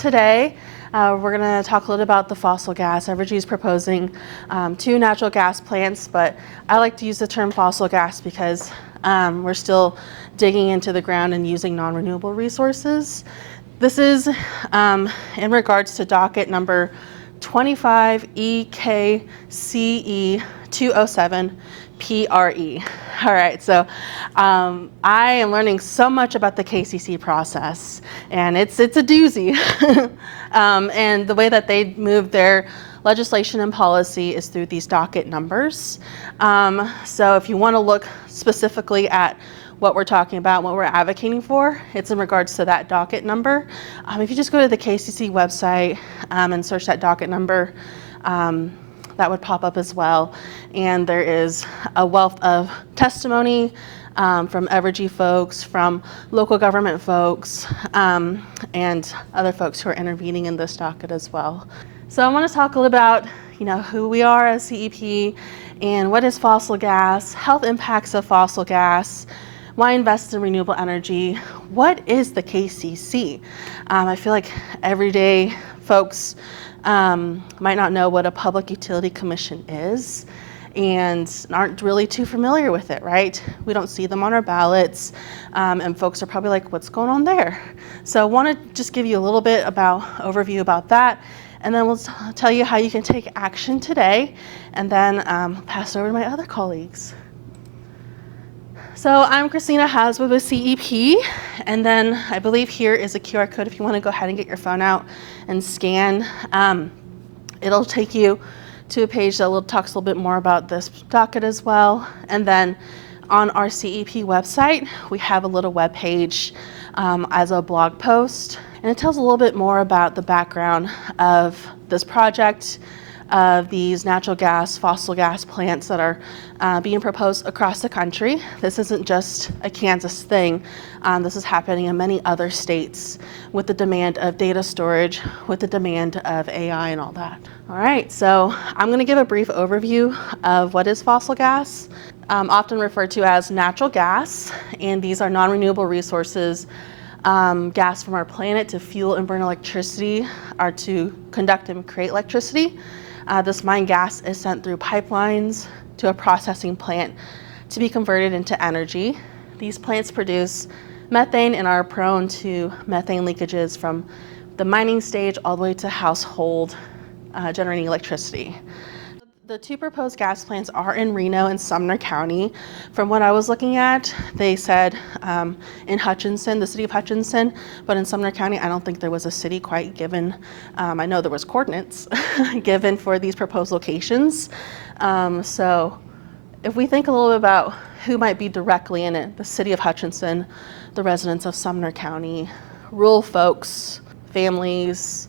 Today, we're going to talk a little about the fossil gas. Evergy is proposing 2 natural gas plants, but I like to use the term fossil gas because we're still digging into the ground and using non-renewable resources. This is in regards to docket number 25 EKCE 207 PRE. All right, so I am learning so much about the KCC process, and it's a doozy. And the way that they move their legislation and policy is through these docket numbers. So if you want to look specifically at what we're talking about, what we're advocating for, it's in regards to that docket number. If you just go to the KCC website and search that docket number, that would pop up as well. And there is a wealth of testimony from Evergy folks, from local government folks, and other folks who are intervening in this docket as well. So I want to talk a little about who we are as CEP and what is fossil gas, health impacts of fossil gas, why invest in renewable energy, what is the KCC? I feel like everyday folks might not know what a Public Utility Commission is and aren't really too familiar with it, right? We don't see them on our ballots, and folks are probably like, what's going on there? So I want to just give you a little bit overview about that, and then we'll tell you how you can take action today, and then pass it over to my other colleagues. So I'm Christina Haswood with CEP, and then I believe here is a QR code if you want to go ahead and get your phone out and scan. It'll take you to a page that talks a little bit more about this docket as well. And then on our CEP website, we have a little web page as a blog post, and it tells a little bit more about the background of this project, of these natural gas, fossil gas plants that are being proposed across the country. This isn't just a Kansas thing. This is happening in many other states with the demand of data storage, with the demand of AI and all that. All right, so I'm going to give a brief overview of what is fossil gas, often referred to as natural gas, and these are non-renewable resources, gas from our planet to fuel and burn electricity, or to conduct and create electricity. This mine gas is sent through pipelines to a processing plant to be converted into energy. These plants produce methane and are prone to methane leakages from the mining stage all the way to household generating electricity. The 2 proposed gas plants are in Reno and Sumner County. From what I was looking at, they said in Hutchinson, the city of Hutchinson, but in Sumner County, I don't think there was a city quite given. I know there was coordinates given for these proposed locations. So if we think a little bit about who might be directly in it, the city of Hutchinson, the residents of Sumner County, rural folks, families,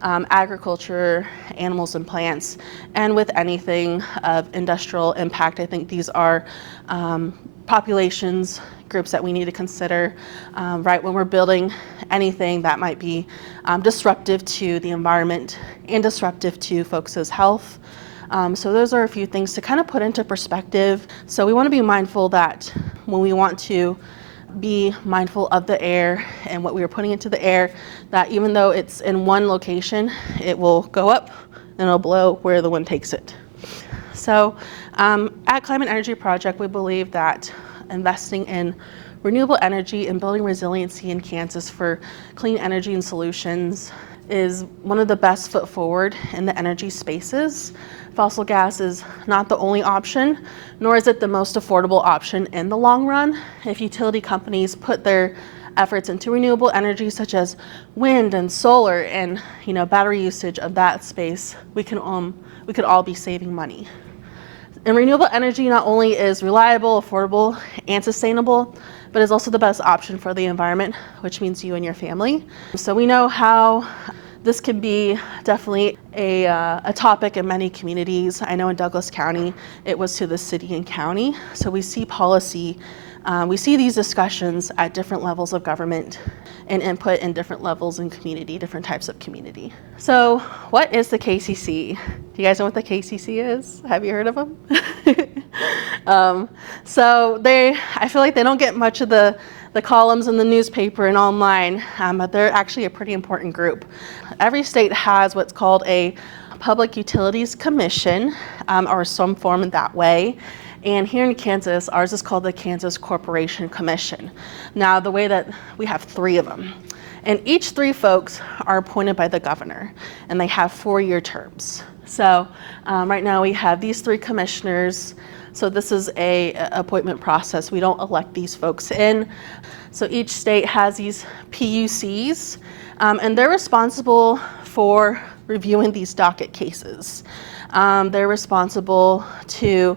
agriculture, animals and plants, and with anything of industrial impact, I think these are populations, groups that we need to consider right when we're building anything that might be disruptive to the environment and disruptive to folks' health. So those are a few things to kind of put into perspective. So we want to be mindful that when we want to be mindful of the air and what we are putting into the air, that even though it's in one location, it will go up and it'll blow where the wind takes it. So at Climate Energy Project, we believe that investing in renewable energy and building resiliency in Kansas for clean energy and solutions is one of the best foot forward in the energy spaces. Fossil gas is not the only option, nor is it the most affordable option in the long run. If utility companies put their efforts into renewable energy such as wind and solar and battery usage of that space, we could all be saving money. And renewable energy not only is reliable, affordable, and sustainable, but is also the best option for the environment, which means you and your family. So we know how this can be definitely a topic in many communities. I know in Douglas County, it was to the city and county. So we see policy, we see these discussions at different levels of government and input in different levels in community, different types of community. So what is the KCC? Do you guys know what the KCC is? Have you heard of them? So I feel like they don't get much of the columns in the newspaper and online, but they're actually a pretty important group. Every state has what's called a Public Utilities Commission, or some form in that way. And here in Kansas, ours is called the Kansas Corporation Commission. Now, the way that we have 3 of them, and each 3 folks are appointed by the governor, and they have 4-year terms. So right now we have these 3 commissioners. So this is a appointment process. We don't elect these folks in. So each state has these PUCs, and they're responsible for reviewing these docket cases. They're responsible to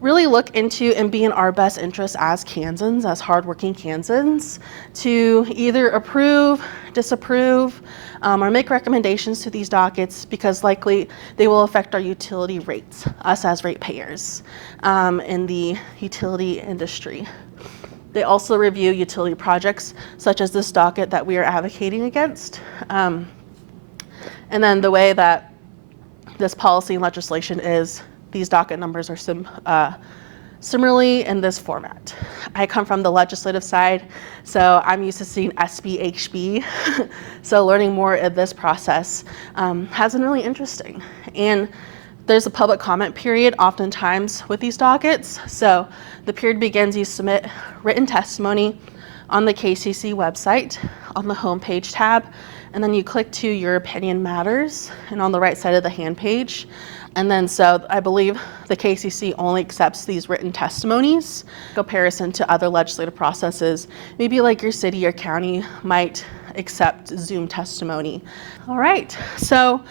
really look into and be in our best interest as Kansans, as hardworking Kansans, to either approve, disapprove, or make recommendations to these dockets, because likely they will affect our utility rates, us as ratepayers in the utility industry. They also review utility projects such as this docket that we are advocating against. And then the way that this policy and legislation is, these docket numbers are similarly in this format. I come from the legislative side, so I'm used to seeing SB, HB. So learning more of this process has been really interesting. And there's a public comment period oftentimes with these dockets. So the period begins, you submit written testimony on the KCC website on the homepage tab, and then you click to Your Opinion Matters, and on the right side of the hand page. And then so I believe the KCC only accepts these written testimonies in comparison to other legislative processes. Maybe like your city or county might accept Zoom testimony. All right, so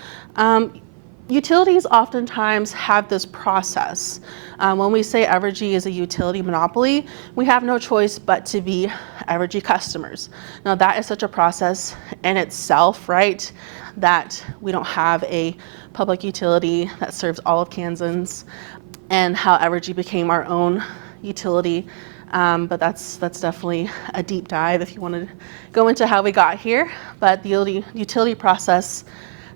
utilities oftentimes have this process. When we say Evergy is a utility monopoly, we have no choice but to be Evergy customers. Now that is such a process in itself, right? That we don't have a public utility that serves all of Kansans, and how Evergy became our own utility. But that's definitely a deep dive if you want to go into how we got here. But the utility process,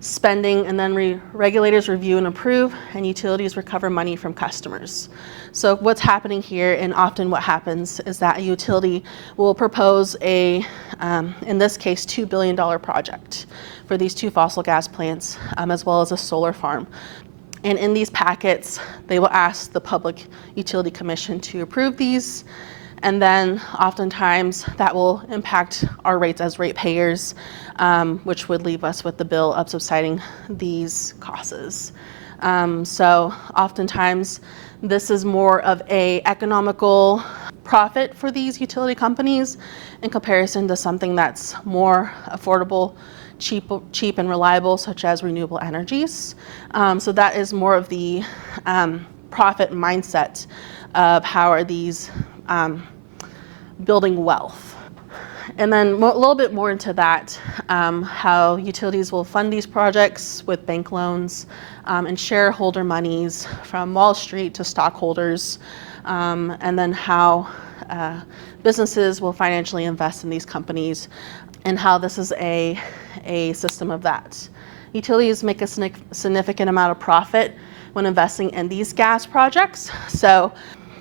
spending, and then regulators review and approve, and utilities recover money from customers. So what's happening here, and often what happens, is that a utility will propose a, in this case, $2 billion project for these 2 fossil gas plants, as well as a solar farm. And in these packets, they will ask the Public Utility Commission to approve these. And then oftentimes that will impact our rates as ratepayers, which would leave us with the bill of subsiding these costs. So oftentimes this is more of a economical profit for these utility companies in comparison to something that's more affordable, cheap and reliable, such as renewable energies. So that is more of the profit mindset of how are these building wealth. And then a little bit more into that, how utilities will fund these projects with bank loans and shareholder monies from Wall Street to stockholders, and then how businesses will financially invest in these companies, and how this is a system of that. Utilities make a significant amount of profit when investing in these gas projects. So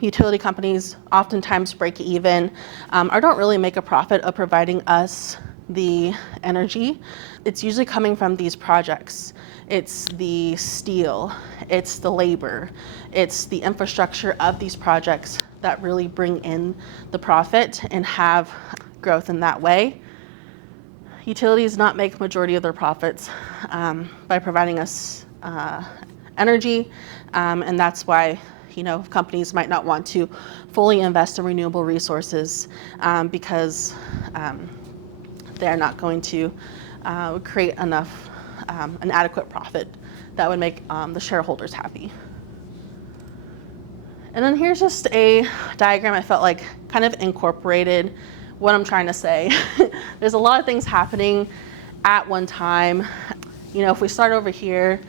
utility companies oftentimes break even or don't really make a profit of providing us the energy. It's usually coming from these projects. It's the steel, it's the labor, it's the infrastructure of these projects that really bring in the profit and have growth in that way. Utilities not make majority of their profits by providing us energy, and that's why companies might not want to fully invest in renewable resources because they're not going to create enough, an adequate profit that would make the shareholders happy. And then here's just a diagram I felt like kind of incorporated what I'm trying to say. There's a lot of things happening at one time. If we start over here,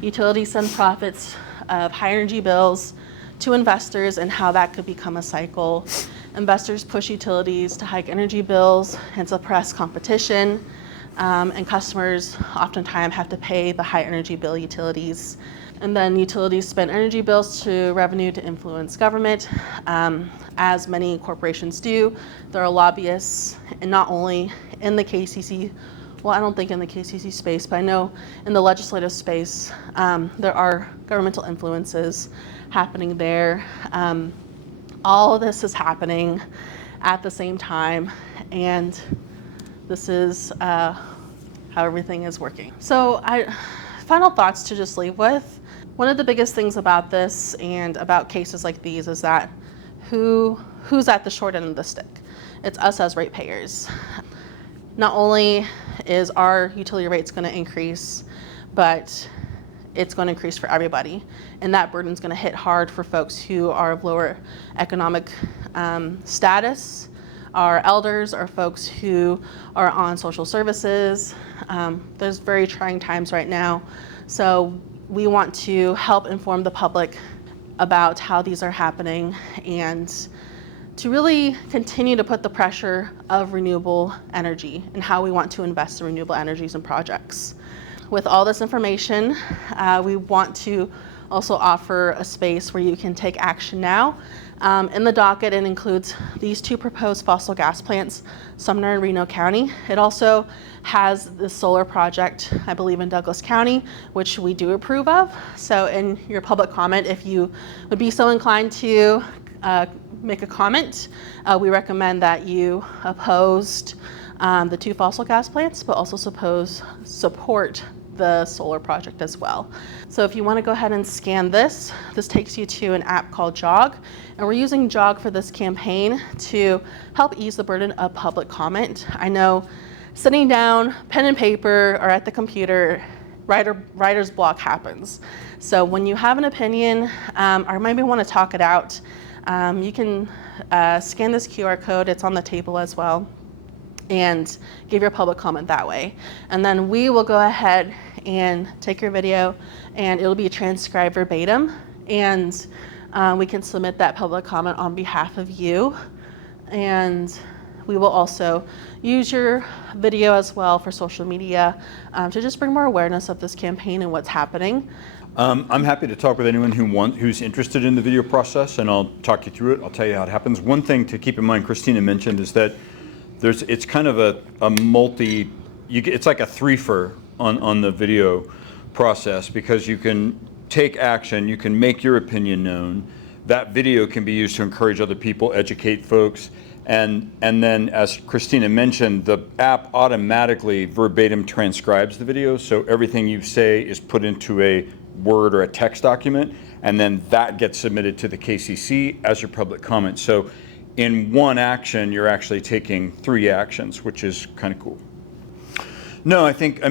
utilities send profits of high energy bills to investors and how that could become a cycle. Investors push utilities to hike energy bills and suppress competition, and customers oftentimes have to pay the high energy bill utilities. And then utilities spend energy bills to revenue to influence government. As many corporations do, there are lobbyists, and not only in the KCC, well, I don't think in the KCC space, but I know in the legislative space, there are governmental influences happening there. All of this is happening at the same time, and this is how everything is working. So final thoughts to just leave with. One of the biggest things about this and about cases like these is that who's at the short end of the stick? It's us as ratepayers. Not only is our utility rates going to increase, but it's going to increase for everybody. And that burden is going to hit hard for folks who are of lower economic status, our elders, or folks who are on social services. There's very trying times right now. So we want to help inform the public about how these are happening and to really continue to put the pressure of renewable energy and how we want to invest in renewable energies and projects. With all this information, we want to also offer a space where you can take action now. In the docket, it includes these 2 proposed fossil gas plants, Sumner and Reno County. It also has the solar project, I believe, in Douglas County, which we do approve of. So in your public comment, if you would be so inclined to make a comment, we recommend that you opposed the 2 fossil gas plants, but also support the solar project as well. So if you want to go ahead and scan this takes you to an app called JOG, and we're using JOG for this campaign to help ease the burden of public comment. I know sitting down, pen and paper, or at the computer, writer's block happens. So when you have an opinion, or maybe want to talk it out, you can scan this QR code, it's on the table as well, and give your public comment that way. And then we will go ahead and take your video and it'll be transcribed verbatim, and we can submit that public comment on behalf of you. And we will also use your video as well for social media to just bring more awareness of this campaign and what's happening. I'm happy to talk with anyone who's interested in the video process, and I'll talk you through it. I'll tell you how it happens. One thing to keep in mind, Christina mentioned, is that it's kind of a multi, it's like a threefer on the video process, because you can take action, you can make your opinion known. That video can be used to encourage other people, educate folks, and then, as Christina mentioned, the app automatically verbatim transcribes the video, so everything you say is put into a Word or a text document, and then that gets submitted to the KCC as your public comment. So in one action, you're actually taking 3 actions, which is kind of cool. No, I think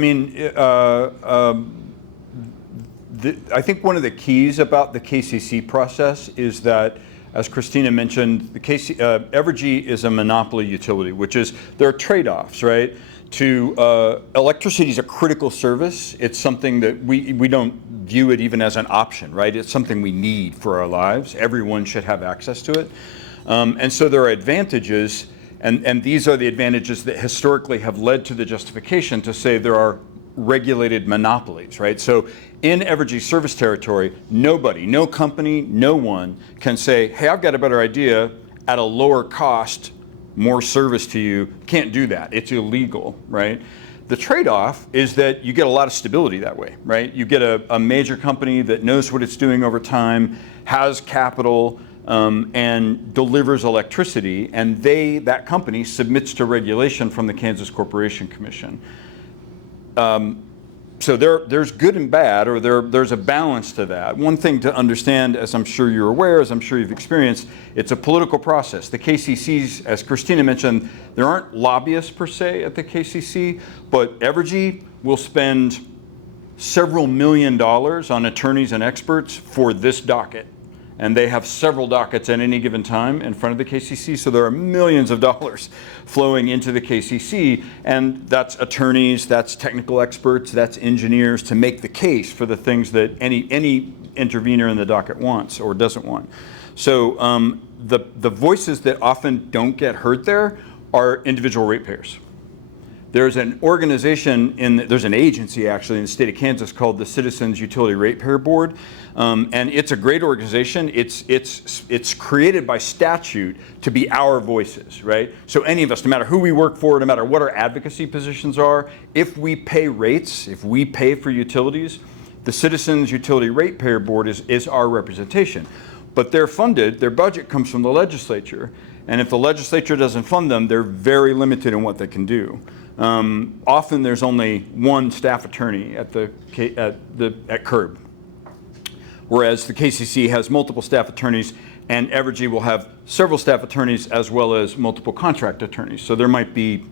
one of the keys about the KCC process is that, as Christina mentioned, the Evergy is a monopoly utility, which is, there are trade-offs, right? Electricity is a critical service. It's something that we don't view it even as an option, right? It's something we need for our lives. Everyone should have access to it. And so there are advantages, and these are the advantages that historically have led to the justification to say there are regulated monopolies, right? So in Evergy service territory, nobody, no company, no one can say, hey, I've got a better idea at a lower cost, more service to you. Can't do that. It's illegal, right? The trade-off is that you get a lot of stability that way, right? You get a major company that knows what it's doing over time, has capital, and delivers electricity, and that company submits to regulation from the Kansas Corporation Commission. So there's good and bad, or there's a balance to that. One thing to understand, as I'm sure you're aware, as I'm sure you've experienced, it's a political process. The KCCs, as Christina mentioned, there aren't lobbyists per se at the KCC, but Evergy will spend several $1 million on attorneys and experts for this docket. And they have several dockets at any given time in front of the KCC, so there are millions of dollars flowing into the KCC, and that's attorneys, that's technical experts, that's engineers to make the case for the things that any intervener in the docket wants or doesn't want. So the voices that often don't get heard there are individual ratepayers. There's an organization, there's an agency actually in the state of Kansas called the Citizens Utility Ratepayer Board. And it's a great organization. It's created by statute to be our voices, right? So any of us, no matter who we work for, no matter what our advocacy positions are, if we pay rates, if we pay for utilities, the Citizens Utility Ratepayer Board is our representation. But they're funded, their budget comes from the legislature. And if the legislature doesn't fund them, they're very limited in what they can do. Often there's only one staff attorney at CURB, whereas the KCC has multiple staff attorneys, and Evergy will have several staff attorneys as well as multiple contract attorneys. So there might be,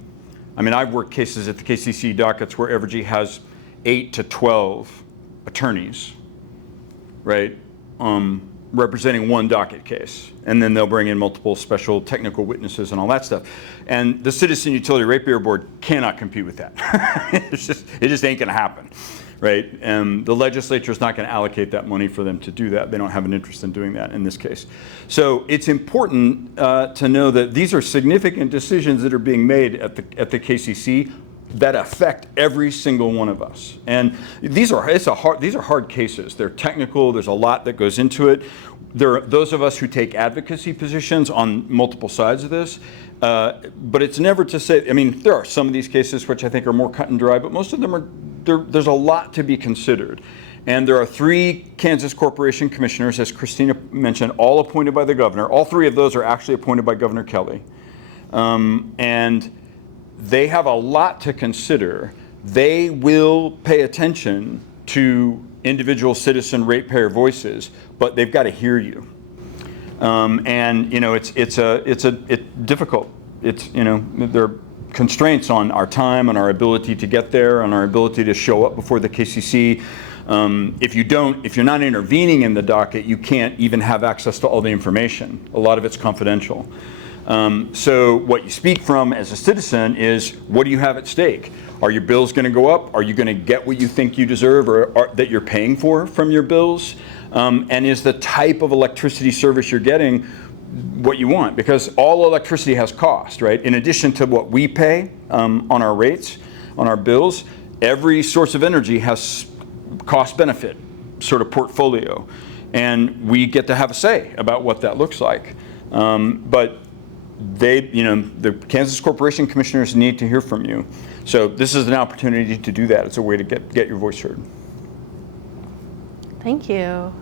I mean, I've worked cases at the KCC dockets where Evergy has 8 to 12 attorneys, right, representing one docket case. And then they'll bring in multiple special technical witnesses and all that stuff. And the Citizen Utility Ratepayer Board cannot compete with that. It just ain't gonna happen, right? And the legislature is not gonna allocate that money for them to do that. They don't have an interest in doing that in this case. So it's important to know that these are significant decisions that are being made at the KCC that affect every single one of us. And these are hard cases. They're technical, there's a lot that goes into it. There are those of us who take advocacy positions on multiple sides of this, but it's never to say, I mean, there are some of these cases which I think are more cut and dry, but most of them there's a lot to be considered. And there are 3 Kansas Corporation Commissioners, as Christina mentioned, all appointed by the governor. All 3 of those are actually appointed by Governor Kelly. And they have a lot to consider. They will pay attention to individual citizen ratepayer voices, but they've got to hear you. And you know, it's difficult. It's, you know, there are constraints on our time, on our ability to get there, on our ability to show up before the KCC. If you're not intervening in the docket, you can't even have access to all the information. A lot of it's confidential. So what you speak from as a citizen is, what do you have at stake? Are your bills going to go up? Are you going to get what you think you deserve or that you're paying for from your bills? And is the type of electricity service you're getting what you want? Because all electricity has cost, right? In addition to what we pay on our rates, on our bills, every source of energy has cost-benefit sort of portfolio. And we get to have a say about what that looks like. But the Kansas Corporation Commissioners need to hear from you. So this is an opportunity to do that. It's a way to get your voice heard. Thank you.